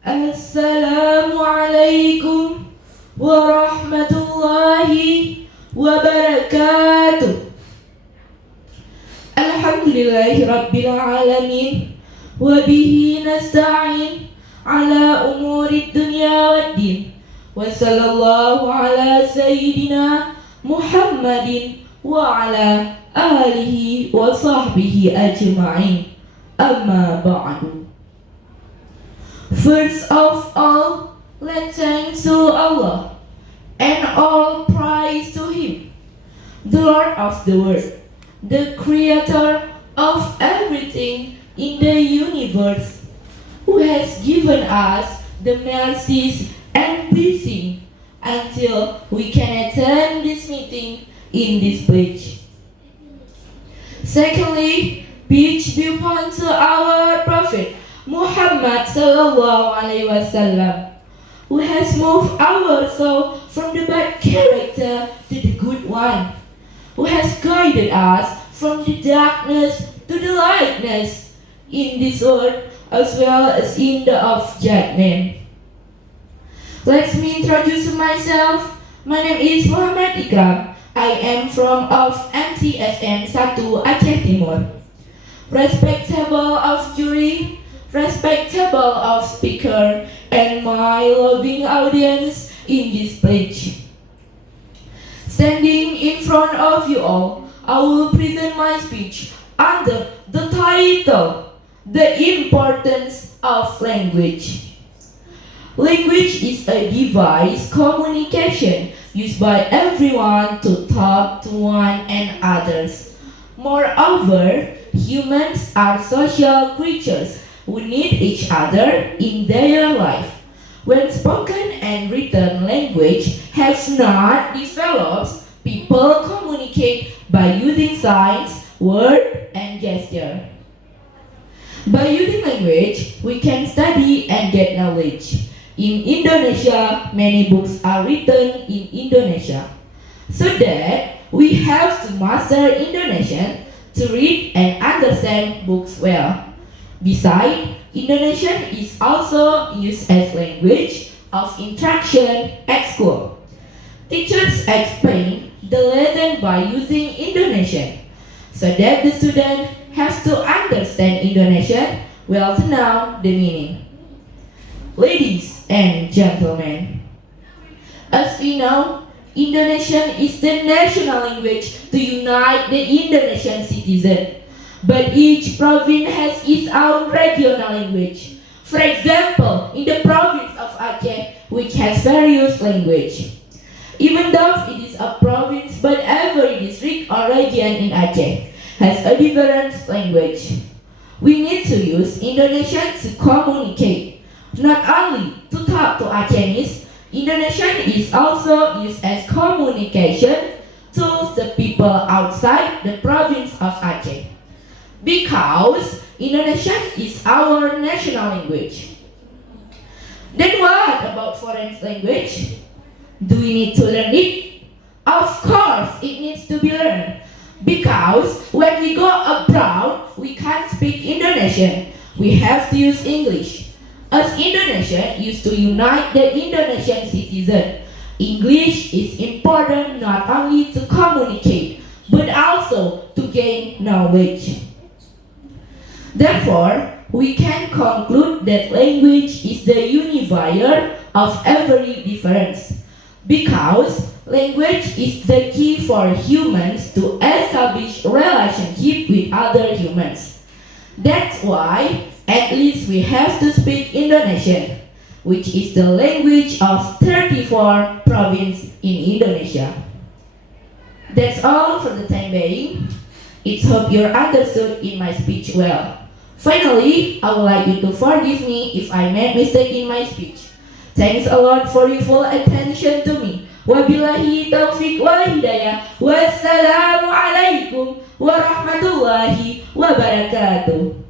Assalamualaikum warahmatullahi wabarakatuh. Alhamdulillahi rabbil alamin. Wabihi nasta'in ala umuri dunya waddin. Wa sallallahu ala sayyidina Muhammadin wa ala alihi wa sahbihi ajma'in. Amma ba'du. First of all, let thanks to Allah and all praise to Him, the Lord of the world, the Creator of everything in the universe, who has given us the mercies and blessing until we can attend this meeting in this page. Secondly, peace be upon to our Prophet Muhammad sallallahu alaihi wasallam, who has moved our soul from the bad character to the good one, who has guided us from the darkness to the lightness in this world as well as in the of judgment. Let me introduce myself. My name is Muhammad Ikram. I am from of Mtsn 1 Aceh Timur. Respectable of jury, respectable of speaker, and my loving audience in this page. Standing in front of you all, I will present my speech under the title, The Importance of Language. Language is a device communication used by everyone to talk to one and others. Moreover, humans are social creatures who need each other in their life. When spoken and written language has not developed, people communicate by using signs, words, and gesture. By using language, we can study and get knowledge. In Indonesia, many books are written in Indonesia. So that we have to master Indonesian to read and understand books well. Besides, Indonesian is also used as language of instruction at school. Teachers explain the lesson by using Indonesian, so that the student has to understand Indonesian well to know the meaning. Ladies and gentlemen, as we know, Indonesian is the national language to unite the Indonesian citizen. But each province has its own regional language. For example, in the province of Aceh, which has various language. Even though it is a province, but every district or region in Aceh has a different language. We need to use Indonesian to communicate, not only to talk to Acehnese. Indonesian is also used as communication to the people outside the province of Aceh. Because Indonesian is our national language. Then what about foreign language? Do we need to learn it? Of course, it needs to be learned. Because when we go abroad, we can't speak Indonesian. We have to use English. As Indonesian used to unite the Indonesian citizen, English is important not only to communicate, but also to gain knowledge. Therefore, we can conclude that language is the unifier of every difference, because language is the key for humans to establish relationship with other humans. That's why at least we have to speak Indonesian, which is the language of 34 provinces in Indonesia. That's all for the time being. It's hope you're understood in my speech well. Finally, I would like you to forgive me if I made mistake in my speech. Thanks a lot for your full attention to me. Wabillahi taufiq wal hidayah. Wassalamualaikum warahmatullahi wabarakatuh.